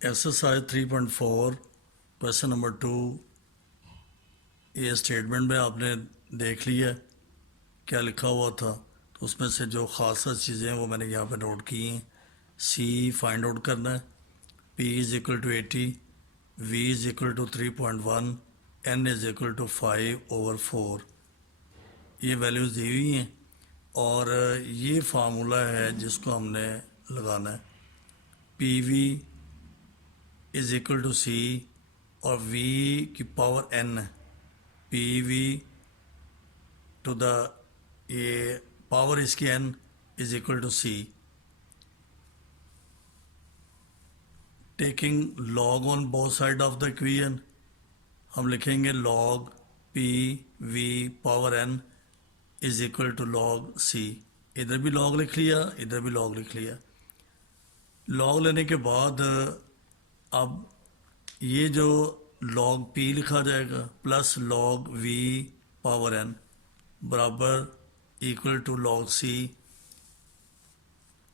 Exercise 3.4 question number 2। ये statement में आपने देख लिया क्या लिखा हुआ था, तो उसमें से जो ख़ास चीज़ें हैं वो मैंने यहाँ पे नोट की हैं। सी फाइंड आउट करना है, P is equal to 80, V is equal to 3.1, N is equal to 5/4। ये वैल्यूज़ दी हुई हैं और ये फार्मूला है जिसको हमने लगाना है। P V is equal to C और v की पावर n है, पी वी टू द ये पावर इसकी n is equal to C. Taking log on both side of the equation हम लिखेंगे log P V power n is equal to log C. इधर भी log लिख लिया, इधर भी लॉग लिख लिया। लॉग लेने के बाद अब ये जो log p लिखा जाएगा plus log v power n बराबर इक्वल टू log c,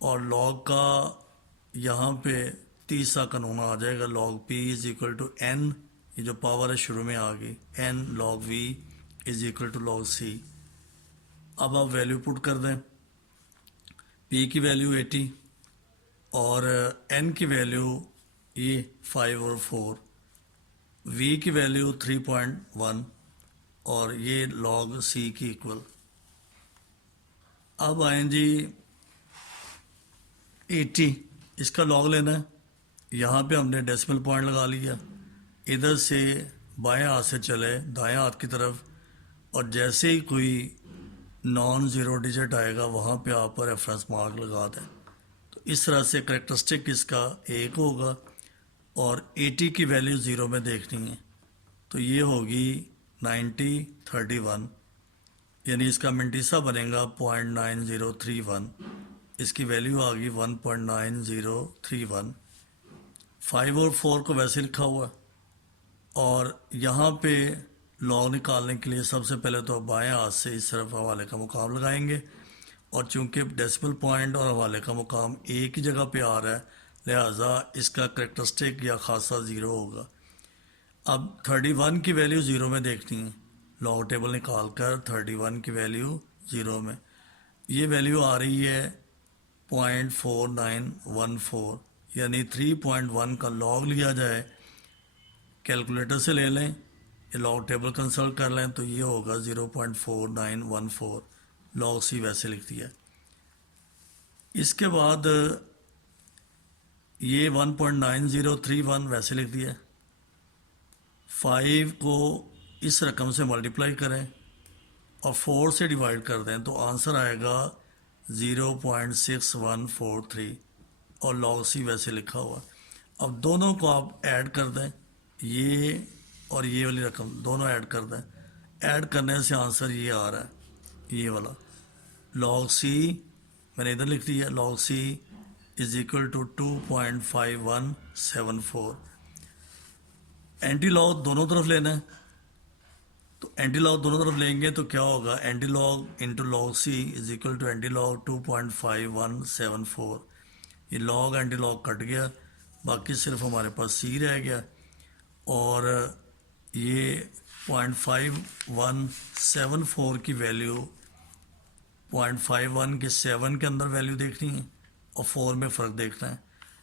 और log का यहाँ पे तीसरा कानून आ जाएगा, log p is equal to n, ये जो पावर है शुरू में आ गई, n log v is equal to log c। अब आप वैल्यू पुट कर दें, p की वैल्यू 80 और n की वैल्यू ये 5 और 4, v की वैल्यू 3.1 और ये log c की इक्वल। अब आए जी 80, इसका log लेना है। यहाँ पे हमने डेसिमल पॉइंट लगा लिया, इधर से बाएं हाथ से चले दाएं हाथ की तरफ, और जैसे ही कोई नॉन ज़ीरो डिजिट आएगा वहाँ पे आप रेफरेंस मार्क लगा दें। तो इस तरह से करेक्टरिस्टिक इसका 1 होगा और 80 की वैल्यू ज़ीरो में देखनी है, तो ये होगी 90/31, यानी इसका मिंटीसा बनेगा 0.9031। इसकी वैल्यू आ गई 1.9031। 5 और 4 को वैसे लिखा हुआ, और यहाँ पे लॉग निकालने के लिए सबसे पहले तो बाएं हाथ से इस तरफ हवाले का मुकाम लगाएंगे, और चूंकि डेसिमल पॉइंट और हवाले का मुकाम एक ही जगह पे आ रहा है लिहाजा इसका करेक्टरिस्टिक या खासा ज़ीरो होगा। अब 31 की वैल्यू ज़ीरो में देखनी है, लॉग टेबल निकाल कर 31 की वैल्यू ज़ीरो में, ये वैल्यू आ रही है 0.4914, यानी 3.1 का लॉग लिया जाए, कैलकुलेटर से ले लें, ये लॉग टेबल कंसल्ट कर लें, तो ये होगा 0.4914। लॉग सी वैसे लिख दिया। इसके बाद ये 1.9031 वैसे लिख दिया। 5 को इस रकम से मल्टीप्लाई करें और 4 से डिवाइड कर दें तो आंसर आएगा 0.6143, और लॉग सी वैसे लिखा हुआ। अब दोनों को आप ऐड कर दें, ये और ये वाली रकम दोनों ऐड कर दें, ऐड करने से आंसर ये आ रहा है, ये वाला लॉग सी मैंने इधर लिख दिया, log C is equal to 2.5174। Antilog दोनों तरफ लेना है, तो एंटी लॉग दोनों तरफ लेंगे तो क्या होगा, anti log into log C is equal to anti log 2.5174। ये लॉग एंटी लॉग कट गया, बाकी सिर्फ हमारे पास सी रह गया, और ये 0.5174 की वैल्यू 0.51 के 7 के अंदर वैल्यू देखनी है और 4 में फ़र्क देखना है।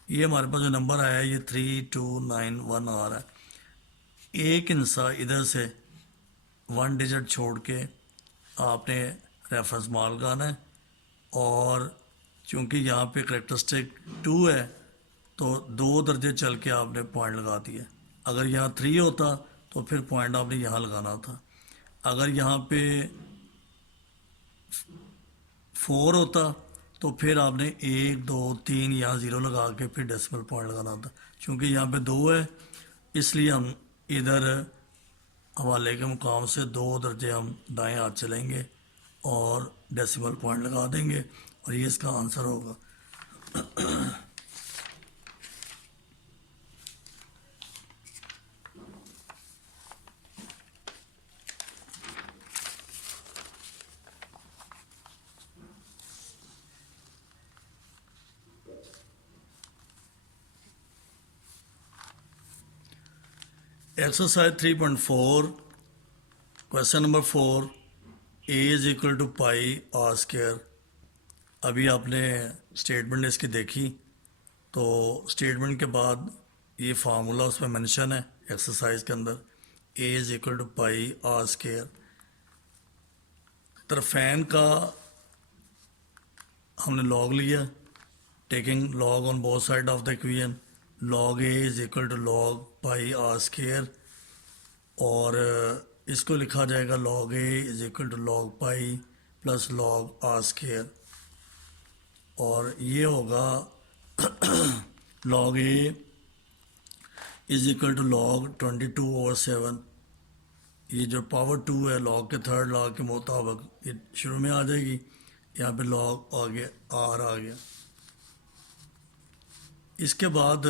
ये हमारे पास जो नंबर आया है ये 3291 आ रहा है। एक इंसा इधर से 1 डिजिट छोड़ के आपने रेफरेंस मार्क लगाना है, और चूंकि यहाँ पे करेक्टरिस्टिक 2 है तो 2 दर्जे चल के आपने पॉइंट लगा दिया। अगर यहाँ 3 होता तो फिर पॉइंट आपने यहाँ लगाना था। अगर यहाँ पे 4 होता तो फिर आपने 1 2 3 यहाँ ज़ीरो लगा के फिर डेसिमल पॉइंट लगाना था। चूँकि यहाँ पे 2 है इसलिए हम इधर हवाले के मुकाम से 2 दर्जे हम दाएं हाथ चलेंगे और डेसिमल पॉइंट लगा देंगे, और ये इसका आंसर होगा। Exercise 3.4 question number 4 A is equal to pi r square. अभी आपने स्टेटमेंट इसकी देखी, तो स्टेटमेंट के बाद ये फार्मूला उसमें मेंशन है एक्सरसाइज के अंदर, a is equal to pi r square. तरफेन का हमने लॉग लिया, taking log on both side of the equation, log A is equal to log pi r square, और इसको लिखा जाएगा log A is equal to log pi plus log r square, और ये होगा log A is equal to log 22/7। ये जो power 2 है लॉग के थर्ड लॉग के मुताबिक ये शुरू में आ जाएगी, यहाँ पे लॉग आ गया, आर आ गया। इसके बाद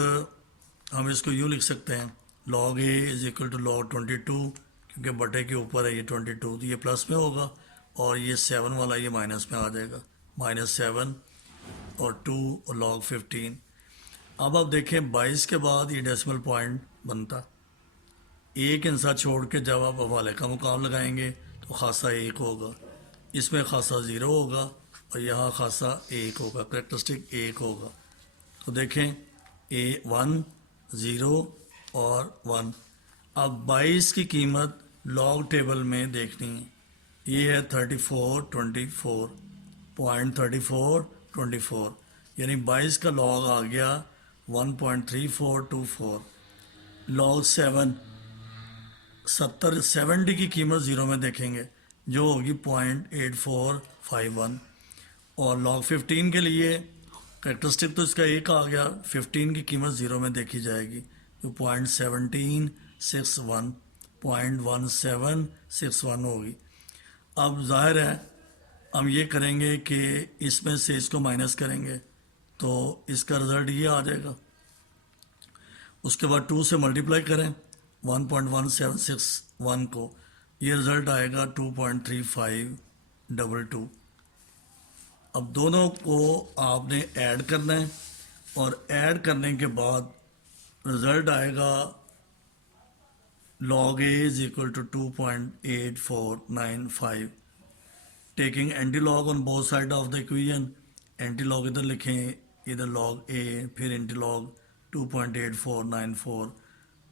हम इसको यूँ लिख सकते हैं log A is equal to log 22, क्योंकि बटे के ऊपर है ये 22, तो ये प्लस में होगा, और ये 7 वाला ये माइनस में आ जाएगा, -7 और 2 और लॉग 15। अब आप देखें 22 के बाद ये डेसिमल पॉइंट बनता, एक इंसा छोड़ के जब आप हवाले का मुकाम लगाएंगे तो खासा 1 होगा, इसमें खासा 0 होगा, और यहाँ खासा 1 होगा, करेक्टरिस्टिक 1 होगा। तो देखें ए 1 0 और 1। अब 22 की कीमत लॉग टेबल में देखनी है, ये है 3424, पॉइंट 3424, यानी 22 का लॉग आ गया 1.3424। लॉग 70 की कीमत 0 में देखेंगे, जो होगी 0.8451, और लॉग 15 के लिए करेक्टरिस्टिक तो इसका 1 आ गया, 15 की कीमत 0 में देखी जाएगी, तो 0.1761 होगी। अब जाहिर है हम ये करेंगे कि इसमें से इसको माइनस करेंगे तो इसका रिज़ल्ट ये आ जाएगा। उसके बाद 2 से मल्टीप्लाई करें 1.1761 को, ये रिज़ल्ट आएगा 2.3522। अब दोनों को आपने ऐड करना है, और ऐड करने के बाद रिज़ल्ट आएगा log A is equal to 2.8495। Taking anti log on both side of the equation, anti log इधर लिखें, इधर लॉग ए, फिर एंटी लॉग 2.8494।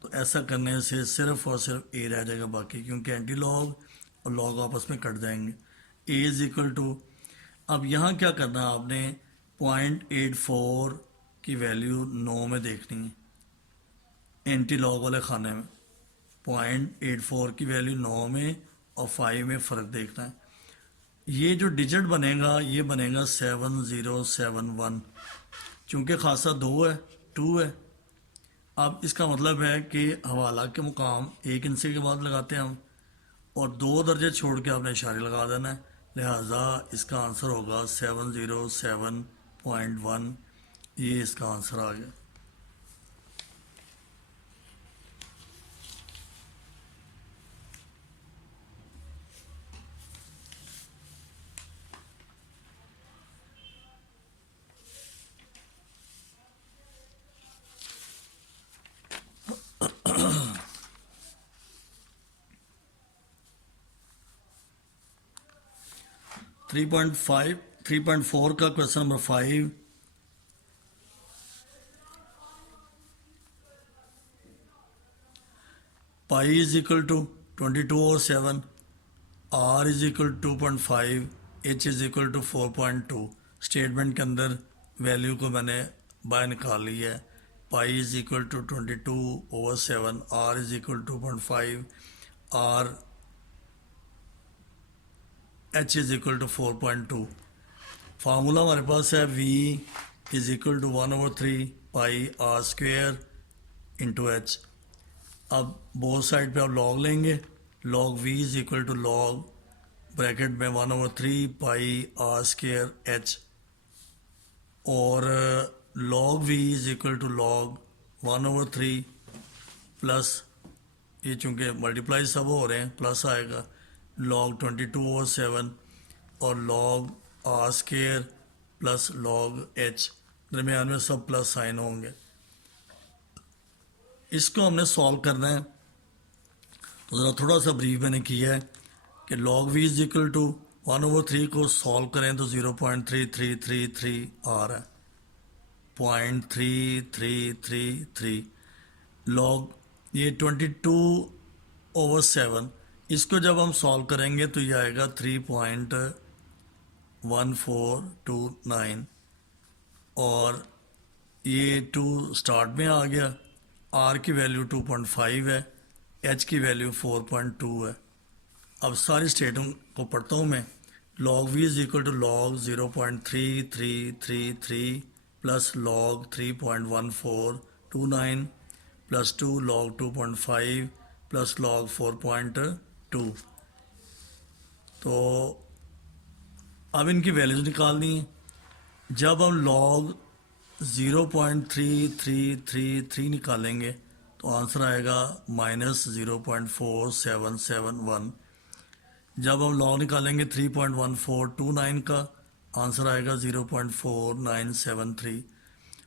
तो ऐसा करने से सिर्फ और सिर्फ ए रह जाएगा बाकी, क्योंकि एंटी लॉग और लॉग आपस में कट जाएंगे। ए इज इक्वल टू, अब यहाँ क्या करना है आपने, 0.84 की वैल्यू 9 में देखनी है, एंटी लॉग वाले खाने में 0.84 की वैल्यू 9 में और 5 में फ़र्क देखना है। ये जो डिजिट बनेगा ये बनेगा 7071, चूँकि खासा 2 है 2 है। अब इसका मतलब है कि हवाला के मुकाम एक इंचे के बाद लगाते हैं हम, और 2 दर्जे छोड़ के आपने इशारे लगा देना है, लिहाजा इसका आंसर होगा 707.1। ये इसका आंसर आ गया। थ्री पॉइंट 3.4 का question number 5, pi is equal to 22/7, r is equal to 2.5, h is equal to 4.2। Statement के अंदर वैल्यू को मैंने बाहर निकाल ली है, pi is equal to 22/7, r is equal to 2.5, r h is equal to 4.2। Formula हमारे पास है v is equal to 1/3 pi r square into h. अब बोथ साइड पे आप लॉग लेंगे, log v is equal to log bracket में 1/3 pi r square h, और log v is equal to log 1/3 plus, ये चूँकि मल्टीप्लाई सब हो रहे हैं प्लस आएगा, log 22/7 और log r square plus log h, दरमियान में सब प्लस साइन होंगे। इसको हमने सॉल्व करना है, तो ज़रा थोड़ा सा ब्रीफ मैंने किया है कि log v is equal to 1/3 को सॉल्व करें तो 0.3333 आ रहा है, 0.3333 log ये 22/7, इसको जब हम सॉल्व करेंगे तो ये आएगा 3.1429 और ये 2 स्टार्ट में आ गया, r की वैल्यू 2.5 है, h की वैल्यू 4.2 है। अब सारी स्टेटों को पढ़ता हूँ मैं। log v is equal to log 0.3333 plus log 3.1429 plus 2 log 2.5 plus log 4.2। तो अब इनकी वैल्यूज निकालनी है। जब हम log 0.3333 निकालेंगे तो आंसर आएगा -0.4771। जब हम log निकालेंगे 3.1429 का, आंसर आएगा 0.4973।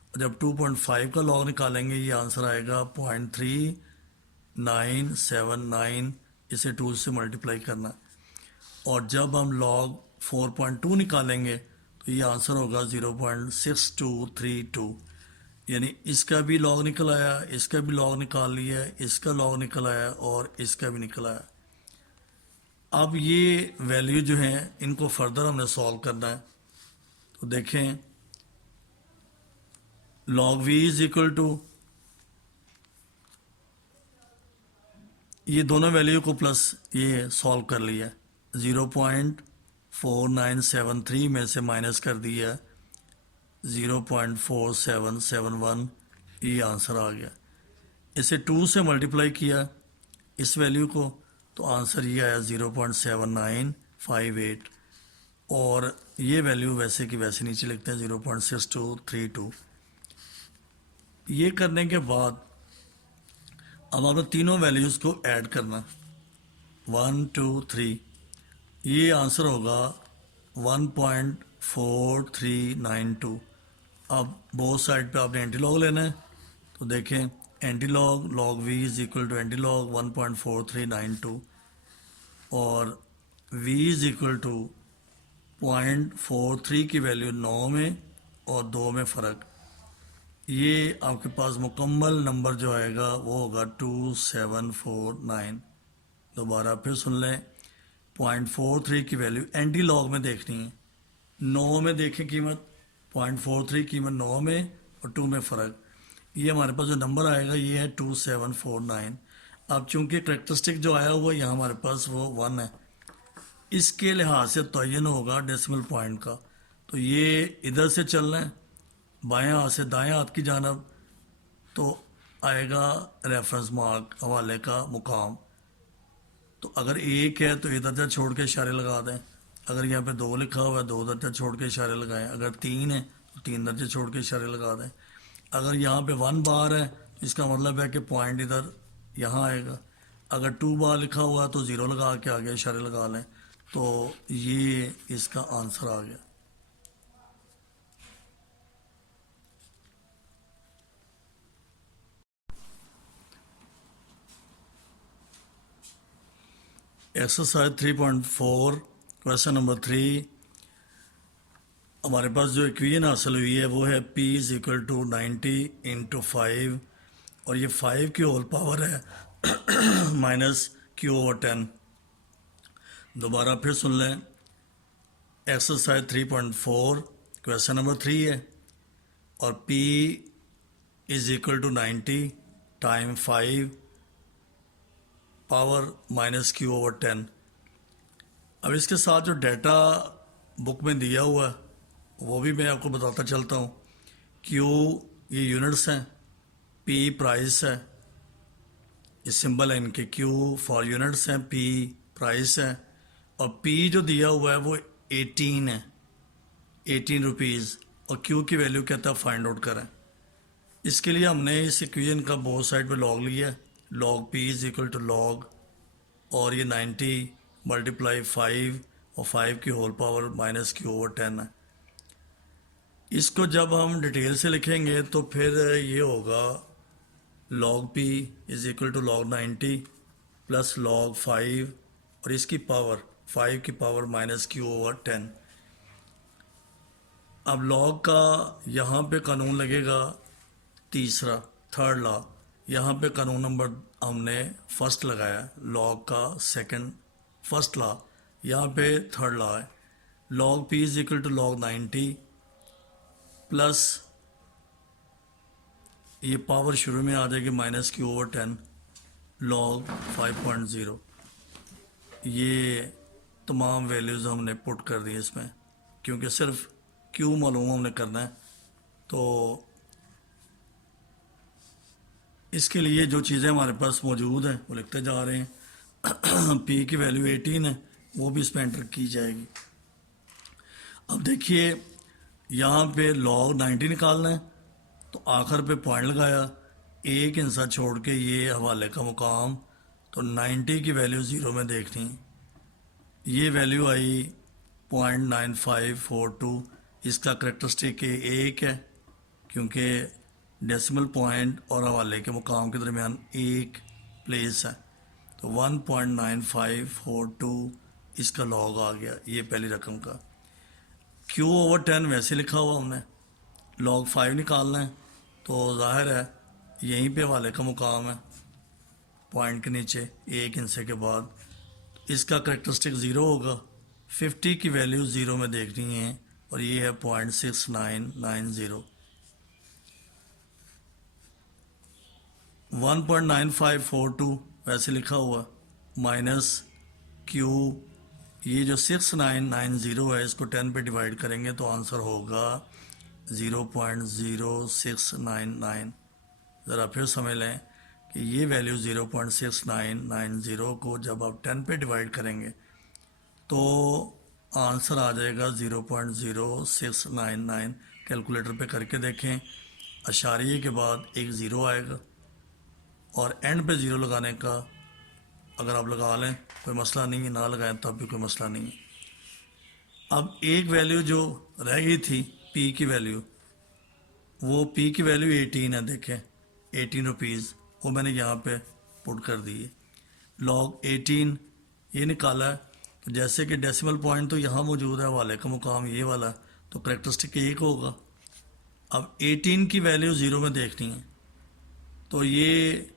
और जब 2.5 का log निकालेंगे ये आंसर आएगा 0.3979। इसे 2 से मल्टीप्लाई करना। और जब हम log 4.2 निकालेंगे तो ये आंसर होगा 0.6232। यानी इसका भी log निकल आया, इसका भी log निकाल लिया, इसका log निकल आया और इसका भी निकल आया। अब ये वैल्यू जो हैं इनको फर्दर हमने सॉल्व करना है। तो देखें log v is equal to, ये दोनों वैल्यू को प्लस ये सॉल्व कर लिया, 0.4973 में से माइनस कर दिया 0.4771, ये आंसर आ गया। इसे 2 से मल्टीप्लाई किया इस वैल्यू को तो आंसर ये आया 0.7958 और ये वैल्यू वैसे की वैसे नीचे लिखते हैं 0.6232। ये करने के बाद अब आपने तीनों वैल्यूज़ को ऐड करना, 1 2 3, ये आंसर होगा 1.4392। अब बोथ साइड पे आपने एंटी लॉग लेना है। तो देखें anti log log v is equal to anti log 1.4392 और v इज इक्वल टू 0.43 की वैल्यू 9 में और 2 में फ़र्क, ये आपके पास मुकम्मल नंबर जो आएगा वो होगा 2749। दोबारा फिर सुन लें, 0.43 की वैल्यू एंटी लॉग में देखनी है, 9 में देखें कीमत, 0.43 कीमत 9 में और 2 में फ़र्क, ये हमारे पास जो नंबर आएगा ये है 2749। अब चूंकि करेक्टरिस्टिक जो आया हुआ यहाँ हमारे पास वो 1 है, इसके लिहाज से तयन होगा डेसिमल पॉइंट का। तो ये इधर से चलना है बाएं हाथ से दाएं हाथ की जानब, तो आएगा रेफरेंस मार्क, हवाले का मुकाम। तो अगर 1 है तो इधर दर्जा छोड़ के इशारे लगा दें, अगर यहाँ पे 2 लिखा हुआ है 2 दर्जा छोड़ के इशारे लगाएं, अगर 3 है तो 3 दर्जे छोड़ के इशारे लगा दें। अगर यहाँ पे 1 बार है तो इसका मतलब है कि पॉइंट इधर यहाँ आएगा, अगर 2 बार लिखा हुआ है तो 0 लगा के आगे इशारे लगा लें। तो ये इसका आंसर आ गया। एक्सरसाइज 3.4 क्वेश्चन नंबर 3, हमारे पास जो इक्वेशन हासिल हुई है वो है p is equal to 90 into 5 और ये 5 की होल पावर है माइनस q/10। दोबारा फिर सुन लें, एक्सरसाइज 3.4 क्वेश्चन नंबर 3 है और p is equal to 90 time 5 power minus q/10। अब इसके साथ जो डाटा बुक में दिया हुआ है वो भी मैं आपको बताता चलता हूँ। q ये यूनिट्स हैं, p प्राइस है, ये सिंबल है इनके, q फॉर यूनिट्स हैं, p प्राइस है और p जो दिया हुआ है वो 18 है, 18 रुपीज़ और q की वैल्यू कहता है फाइंड आउट करें। इसके लिए हमने इस इक्वेशन का बोथ साइड पे लॉग लिया है, log p is equal to log और ये 90 मल्टीप्लाई 5 और 5 की होल पावर माइनस q/10 है। इसको जब हम डिटेल से लिखेंगे तो फिर ये होगा log p is equal to log 90 plus log 5 और इसकी पावर 5 की पावर माइनस Q/10। अब log का यहाँ पे कानून लगेगा तीसरा, थर्ड लॉ। यहाँ पे कानून नंबर हमने फर्स्ट लगाया, log का सेकंड फर्स्ट लॉ, यहाँ पे थर्ड लॉ है। log p is equal to log 90 plus ये पावर शुरू में आ जाएगी माइनस Q/10 log 5.0। ये तमाम वैल्यूज़ हमने पुट कर दी इसमें, क्योंकि सिर्फ Q मालूम हमने करना है। तो इसके लिए जो चीज़ें हमारे पास मौजूद हैं वो लिखते जा रहे हैं। P की वैल्यू 18 है, वो भी इसमें एंटर की जाएगी। अब देखिए यहाँ पे log 90 निकालना है, तो आखिर पे पॉइंट लगाया, एक हिस्सा छोड़ के ये हवाले का मुकाम, तो 90 की वैल्यू ज़ीरो में देखनी। ये वैल्यू आई 0.9542। इसका करेक्टरिस्टिक एक है, क्योंकि डेसिमल पॉइंट और हवाले के मुकाम के दरमियान एक प्लेस है। तो 1.9542 इसका लॉग आ गया, ये पहली रकम का। Q/10 वैसे लिखा हुआ हमने, log 5 निकालना है, तो जाहिर है यहीं पे हवाले का मुकाम है, पॉइंट के नीचे एक हिस्से के बाद। इसका करेक्टरिस्टिक ज़ीरो होगा, 50 की वैल्यू ज़ीरो में देखनी है, और ये है 0.6990। 1.9542 वैसे लिखा हुआ माइनस Q, ये जो 6990 है इसको 10 पे डिवाइड करेंगे तो आंसर होगा 0.0699। ज़रा फिर समझ लें कि ये वैल्यू 0.6990 को जब आप 10 पे डिवाइड करेंगे तो आंसर आ जाएगा 0.0699। कैलकुलेटर पे करके देखें, अशारिये के बाद एक ज़ीरो आएगा, और एंड पे ज़ीरो लगाने का अगर आप लगा लें कोई मसला नहीं है, ना लगाएं तब भी कोई मसला नहीं है। अब एक वैल्यू जो रह गई थी P की वैल्यू, वो P की वैल्यू 18 है, देखें 18 रुपीज़, वो मैंने यहाँ पे पुट कर दी है। log 18 ये निकाला है, तो जैसे कि डेसिमल पॉइंट तो यहाँ मौजूद है, वाले का मुकाम ये वाला, तो करेक्टरिस्टिक एक होगा। अब 18 की वैल्यू ज़ीरो में देखनी है, तो ये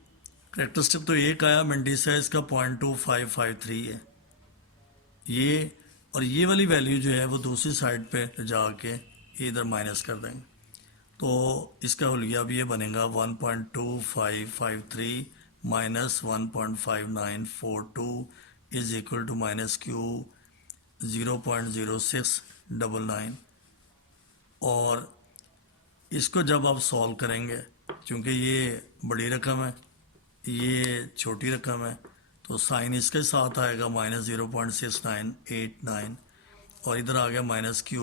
करेक्टरिस्टिक तो एक आया, मंडी से इसका 0.2553 है ये, और ये वाली वैल्यू जो है वो दूसरी साइड पे जाके इधर माइनस कर देंगे, तो इसका हुलिया भी ये बनेगा 1.2553 minus 1.5942 is equal to minus Q 0.0699। और इसको जब आप सॉल्व करेंगे, क्योंकि ये बड़ी रकम है, ये छोटी रकम है, तो साइन इसके साथ आएगा माइनस 0.6989, और इधर आ गया माइनस Q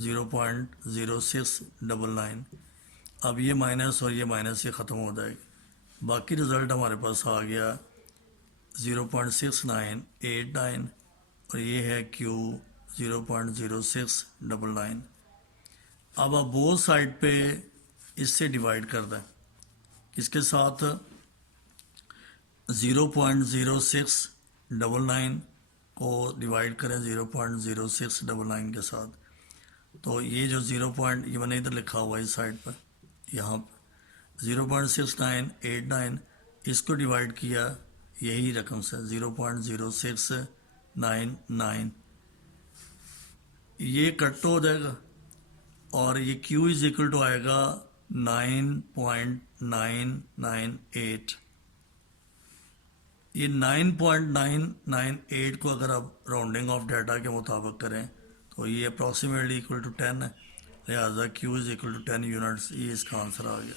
0.0699। अब ये माइनस और ये माइनस से ख़त्म हो जाएगी, बाकी रिज़ल्ट हमारे पास आ गया 0.6989, और ये है Q 0.0699। अब आप बोथ साइड पे इससे डिवाइड कर दें, इसके साथ 0.0699 को डिवाइड करें 0.0699 के साथ, तो ये जो 0 पॉइंट ये मैंने इधर लिखा हुआ है इस साइड पर, यहाँ पर 0.6989 इसको डिवाइड किया यही रकम से 0.0699, ये कट हो जाएगा, और ये Q इज इक्वल टू आएगा 9.998। ये 9.998 को अगर आप राउंडिंग ऑफ डाटा के मुताबिक करें तो ये अप्रॉक्सीमेटली इक्वल टू 10 है, लिहाजा Q is equal to 10 units, ये इसका आंसर आ गया।